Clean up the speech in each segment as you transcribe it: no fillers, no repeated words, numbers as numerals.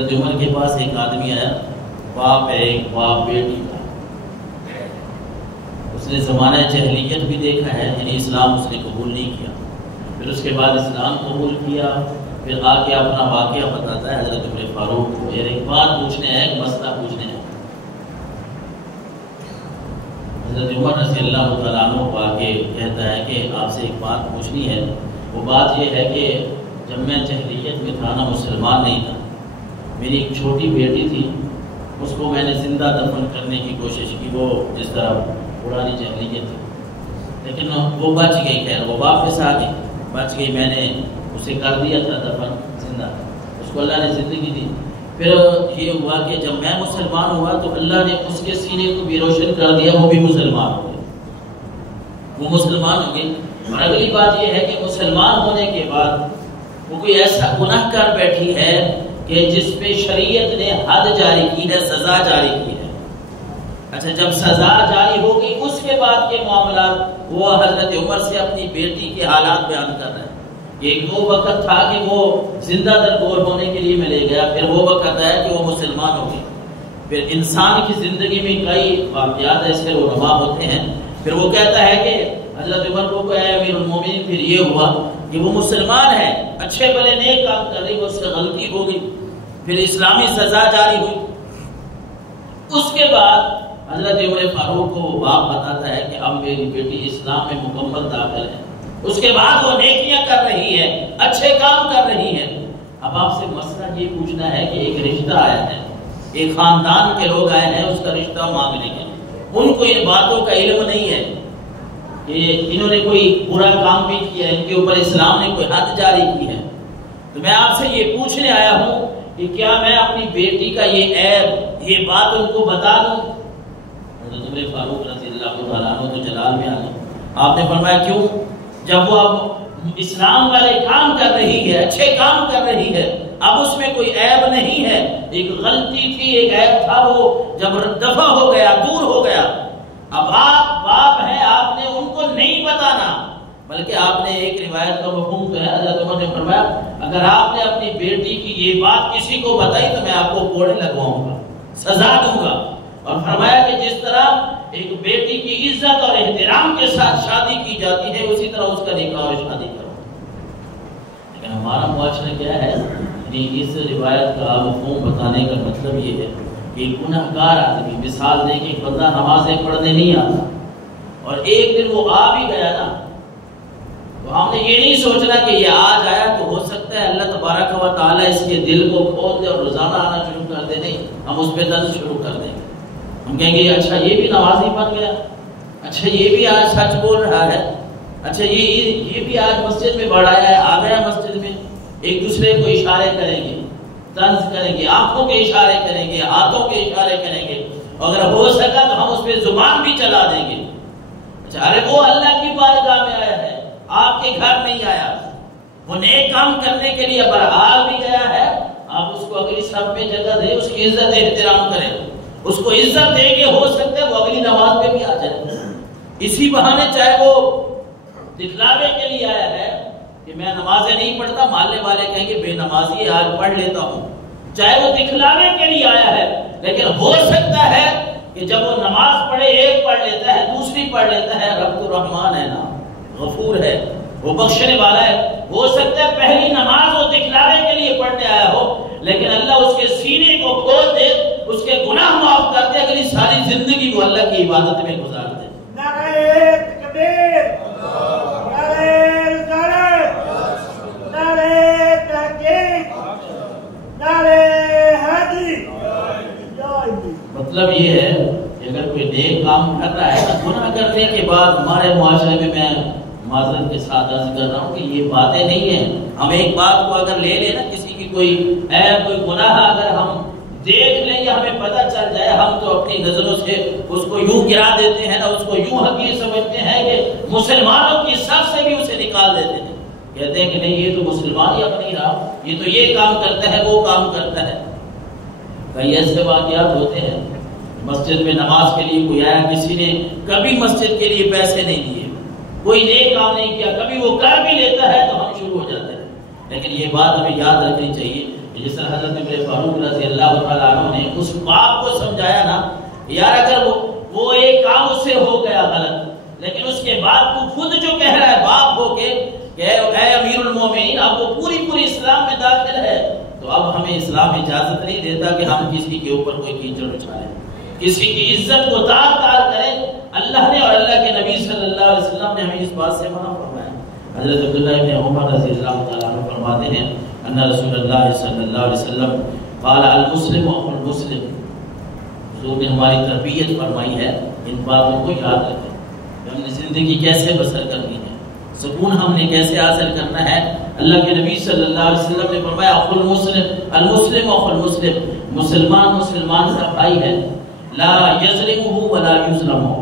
حضرت عمر کے پاس ایک آدمی آیا، باپ ہے، ایک باپ بیٹی کا، اس نے زمانہ جاہلیت بھی دیکھا ہے، یعنی اسلام اس نے قبول نہیں کیا، پھر اس کے بعد اسلام قبول کیا، پھر آ کے اپنا واقعہ بتاتا ہے حضرت عمر فاروق کو، یار ایک بات پوچھنے ہے، ایک مسئلہ پوچھنے ہے۔ حضرت عمر رضی اللہ تعالیٰ عنہ کو آ کے کہتا ہے کہ آپ سے ایک بات پوچھنی ہے۔ وہ بات یہ ہے کہ جب میں جاہلیت میں تھا نا، مسلمان نہیں تھا، میری ایک چھوٹی بیٹی تھی، اس کو میں نے زندہ دفن کرنے کی کوشش کی، وہ جس طرح پرانی جاہلیت تھی، لیکن وہ بچ گئی، خیر وہ واپس آ گئی، بچ گئی، میں نے اسے کر دیا تھا دفن زندہ، اس کو اللہ نے زندگی دی۔ پھر یہ ہوا کہ جب میں مسلمان ہوا تو اللہ نے اس کے سینے کو بھی روشن کر دیا، وہ بھی مسلمان ہو گئے، وہ مسلمان ہو گئے۔ اور اگلی بات یہ ہے کہ مسلمان ہونے کے بعد وہ کوئی ایسا گناہ کر بیٹھی ہے کہ جس پہ شریعت نے حد جاری کی ہے، سزا جاری کی ہے۔ اچھا، جب سزا جاری ہو گئی اس کے بعد کے معاملات، وہ حضرت عمر سے اپنی بیٹی کے حالات بیان کر رہے ہیں۔ ایک وہ وقت تھا کہ وہ زندہ درگور ہونے کے لیے میں لے گیا، پھر وہ وقت آیا کہ وہ مسلمان ہو گئی۔ پھر انسان کی زندگی میں کئی واقعات ایسے رونما ہوتے ہیں، پھر وہ کہتا ہے کہ حضرت عمر کو اے امیر المومنین، پھر یہ ہوا کہ وہ مسلمان ہے، اچھے بھلے نیک کام کر رہی، اس سے غلطی ہو گئی، پھر اسلامی سزا جاری ہوئی۔ اس کے بعد حضرت عمر فاروق کو باپ بتاتا ہے کہ اب میری بیٹی اسلام میں مکمل داخل ہے، اس کے بعد وہ نیکیاں کر رہی ہے، اچھے کام کر رہی ہے۔ اب آپ سے مسئلہ یہ پوچھنا ہے کہ ایک رشتہ آیا ہے، ایک خاندان کے لوگ آئے ہیں اس کا رشتہ مانگنے کے لیے، ان کو ان باتوں کا علم نہیں ہے کہ انہوں نے کوئی برا کام بھی کیا ہے، ان کے اوپر اسلام نے کوئی حد جاری کی ہے۔ تو میں آپ سے یہ پوچھنے آیا ہوں کہ کیا میں اپنی بیٹی کا یہ عیب، یہ بات ان کو بتا دوں؟ حضرت عمر فاروق رضی اللہ تعالیٰ عنہ تو جلال میں آ گئے۔ آپ نے فرمایا کیوں؟ جب وہ اب اسلام والے کام کر رہی ہے، اچھے کام کر رہی ہے، اب اس میں کوئی عیب نہیں ہے، ایک غلطی تھی، ایک عیب تھا، وہ جب دفع ہو گیا، دور ہو گیا، اب آپ باپ ہیں، آپ نے ان کو نہیں بتانا، بلکہ آپ نے ایک روایت کا مفہوم ہے، حضرت عمر نے فرمایا اگر آپ نے اپنی بیٹی کی یہ بات کسی کو بتائی تو میں آپ کو کوڑے لگواؤں گا، سزا دوں گا۔ اور فرمایا کہ جس طرح ایک بیٹی کی عزت اور احترام کے ساتھ شادی کی جاتی ہے، اسی طرح اس کا نکاح اور شادی کرو۔ لیکن ہمارا معاشرہ کیا ہے، یعنی اس روایت کا مفہوم بتانے کا مطلب یہ ہے کہ گناہ گار آدمی، مثال دے کہ بندہ نمازیں پڑھنے نہیں آتا اور ایک دن وہ آ بھی گیا نا، تو ہم نے یہ نہیں سوچنا کہ یہ آج آیا تو ہو سکتا ہے اللہ تبارک و تعالیٰ اس کے دل کو کھول دے اور روزانہ آنا شروع کر دے، نہیں، ہم اس پہ درد شروع کر دیں گے۔ ہم کہیں گے اچھا یہ بھی نمازی بن گیا، اچھا یہ بھی آج سچ بول رہا ہے، اچھا یہ بھی آج مسجد میں بڑھ آیا ہے، آ گیا مسجد میں۔ ایک دوسرے کو اشارے کریں گے، طنز کریں گے، آنکھوں کے اشارے کریں گے، ہاتھوں کے اشارے کریں گے، اگر ہو سکا تو ہم اس پہ زبان بھی چلا دیں گے۔ اچھا، ارے وہ اللہ کی بارگاہ میں آیا ہے، آپ کے گھر نہیں آیا، وہ نیک کام کرنے کے لیے برحال بھی گیا ہے، آپ اس کو اگلی صف میں جگہ دیں، اس کی عزت احترام کریں، اس کو عزت دیں گے، ہو سکتا ہے وہ اگلی نماز پہ بھی آ جائے۔ اسی بہانے چاہے وہ دکھلاوے کے لیے آیا ہے کہ میں نمازیں نہیں پڑھتا، محلے والے کہیں گے بے نمازی آج پڑھ لیتا ہوں، چاہے وہ دکھلاوے کے لیے آیا ہے، لیکن ہو سکتا ہے کہ جب وہ نماز پڑھے، ایک پڑھ لیتا ہے، دوسری پڑھ لیتا ہے، رب الرحمن ہے نا، غفور ہے، وہ بخشنے والا ہے، ہو سکتا ہے پہلی نماز وہ دکھلاوے کے لیے پڑھنے آیا ہو، لیکن اللہ اس کے سینے کو کھول دے، اس کے گناہ معاف کر دے، اگلی ساری زندگی وہ اللہ کی عبادت میں گزار دے۔ نعرہ تکبیر، نعرہ رسالت، نعرہ تحقیق، نعرہ حیدری۔ مطلب یہ ہے کہ اگر کوئی نیک کام کر رہا ہے تو گناہ کرنے کے بعد ہمارے معاشرے میں، میں معذرت کے ساتھ عرض کر رہا ہوں کہ یہ باتیں نہیں ہیں۔ ہم ایک بات کو اگر لے لیں نا، کسی کی کوئی عیب، کوئی گناہ اگر ہم دیکھ لیں یا ہمیں پتہ چل جائے، ہم تو اپنی نظروں سے اس کو یوں گرا دیتے ہیں نا، اس کو یوں حقیر سمجھتے ہیں کہ مسلمانوں کی صف سے بھی اسے نکال دیتے ہیں، کہتے ہیں کہ نہیں یہ تو مسلمان ہی اپنی رہا، یہ تو یہ کام کرتا ہے، وہ کام کرتا ہے۔ کئی ایسے واقعات ہوتے ہیں، مسجد میں نماز کے لیے کوئی آیا، کسی نے کبھی مسجد کے لیے پیسے نہیں دیے، کوئی نیک کام نہیں کیا، کبھی وہ کر بھی لیتا ہے تو ہم شروع ہو جاتے ہیں۔ لیکن یہ بات ہمیں یاد رکھنی چاہیے کہ جس طرح حضرت عمر فاروق رضی اللہ تعالیٰ عنہ نے اس باپ کو سمجھایا نا یار اگر وہ ایک کام اس سے ہو گیا غلط، لیکن اس کے بعد تو خود جو کہہ رہا ہے باپ ہو کے کہ اے امیر المومنین اب وہ پوری اسلام میں داخل ہے، تو اب ہمیں اسلام اجازت نہیں دیتا کہ ہم کسی کے اوپر کوئی کیچڑ اچھالیں، کسی کی عزت کو تار کریں۔ اللہ نے اور اللہ کے نبی صلی اللہ علیہ وسلم نے ہمیں اس بات سے منع فرمایا۔ حضرت عبداللہ ابن عمر رضی اللہ تعالیٰ عنہ فرماتے ہیں ان رسول اللہ صلی اللہ علیہ وسلم قال المسلم اخو المسلم، حضور نے ہماری تربیت فرمائی ہے، ان باتوں کو یاد رکھیں کہ ہم نے زندگی کیسے بسر کرنی ہے، سکون ہم نے کیسے حاصل کرنا ہے۔ اللہ کے نبی صلی اللہ علیہ وسلم نے فرمایا اخو المسلم المسلم اخو المسلم، مسلمان مسلمان کا بھائی ہے، لا یظلمہ ولا یظلمہ،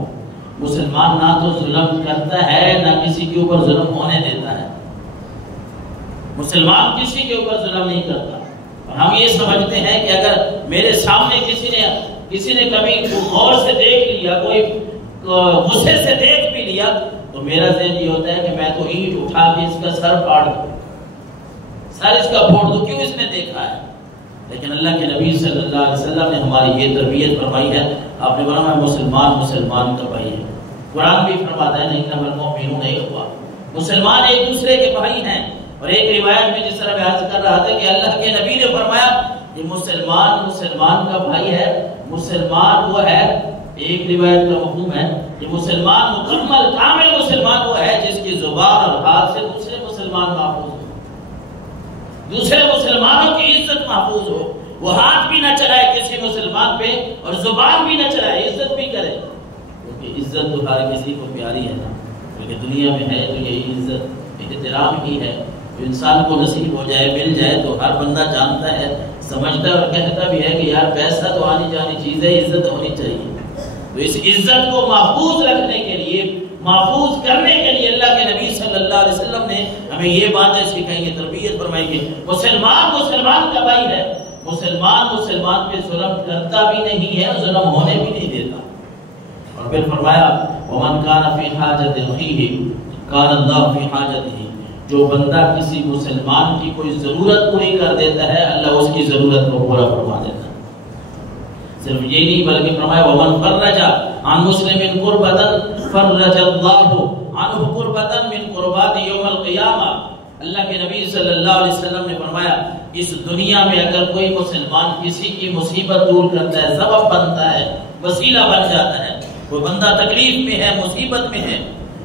مسلمان نہ تو ظلم کرتا ہے نہ کسی کے اوپر ظلم ہونے دیتا ہے، مسلمان کسی کے اوپر ظلم نہیں کرتا۔ اور ہم یہ سمجھتے ہیں کہ اگر میرے سامنے کسی نے کبھی غور سے دیکھ لیا، کوئی غصے سے دیکھ بھی لیا، تو میرا ذہن یہ ہوتا ہے کہ میں تو اینٹ اٹھا کے اس کا سر پاڑ دوں، سر اس کا پھوڑ دوں، کیوں اس نے دیکھا ہے۔ لیکن اللہ کے نبی صلی اللہ علیہ وسلم نے ہماری یہ تربیت فرمائی ہے، آپ نے فرمایا مسلمان مسلمان کا بھائی ہے۔ قرآن بھی فرماتا ہے انما المؤمنون اخوہ، مسلمان ایک دوسرے کے بھائی ہیں۔ اور ایک روایت میں جس طرح میں عرض کر رہا تھا کہ اللہ کے نبی نے فرمایا کہ مسلمان مسلمان کا بھائی ہے، مسلمان وہ ہے، ایک روایت کا مفہوم ہے کہ مسلمان مکمل کامل مسلمان وہ ہے جس کی زبان اور ہاتھ سے دوسرے مسلمان محفوظ ہو، دوسرے مسلمانوں کی عزت محفوظ ہو، وہ ہاتھ بھی نہ چلائے کسی مسلمان پہ اور زبان بھی نہ چلائے، عزت بھی کرے، کیونکہ عزت تو ہر کسی کو پیاری ہے نا، کیونکہ دنیا میں ہے تو یہی عزت احترام ہی ہے، تو انسان کو نصیب ہو جائے مل جائے تو ہر بندہ جانتا ہے سمجھتا ہے اور کہتا بھی ہے کہ یار پیسہ تو آنی جانی چیز ہے، عزت ہونی چاہیے۔ تو اس عزت کو محفوظ رکھنے کے لیے، محفوظ کرنے کے لیے اللہ کے نبی صلی اللہ علیہ وسلم نے ہمیں یہ باتیں سکھائی ہیں، تربیت فرمائی کہ مسلمان مسلمان کا بھائی ہے، مسلمان مسلمان پہ ظلم کرتا بھی نہیں ہے اور ظلم ہونے بھی نہیں دیتا۔ اور پھر فرمایا ومن کان فی حاجت اخیہ کان اللہ فی حاجتہ، جو بندہ کسی مسلمان کی کوئی ضرورت پوری کر دیتا ہے اللہ اس کی ضرورت کو پورا فرما دیتا ہے۔ صرف یہ نہیں بلکہ فرمایا ومن فرج عن مسلم کربۃ فرج اللہ عنہ کربۃ من کربات یوم القیامہ، اللہ کے نبی صلی اللہ علیہ وسلم نے فرمایا اس دنیا میں اگر کوئی مسلمان کسی کی مصیبت دور کرتا ہے، سبب بنتا ہے، وسیلہ بن جاتا ہے، وہ بندہ تکلیف میں ہے، مصیبت میں ہے،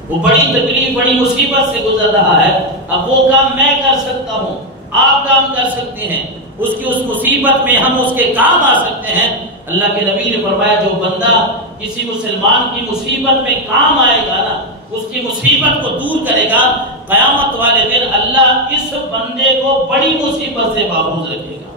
وہ بڑی تکلیف بڑی مصیبت سے گزر رہا ہے، اب وہ کام میں کر سکتا ہوں، آپ کام کر سکتے ہیں، اس کی اس مصیبت میں ہم اس کے کام آ سکتے ہیں۔ اللہ کے نبی نے فرمایا جو بندہ کسی مسلمان کی مصیبت میں کام آئے گا نا، اس کی مصیبت کو دور کرے گا، قیامت والے دن اللہ اس بندے کو بڑی مصیبت سے محفوظ رکھے گا۔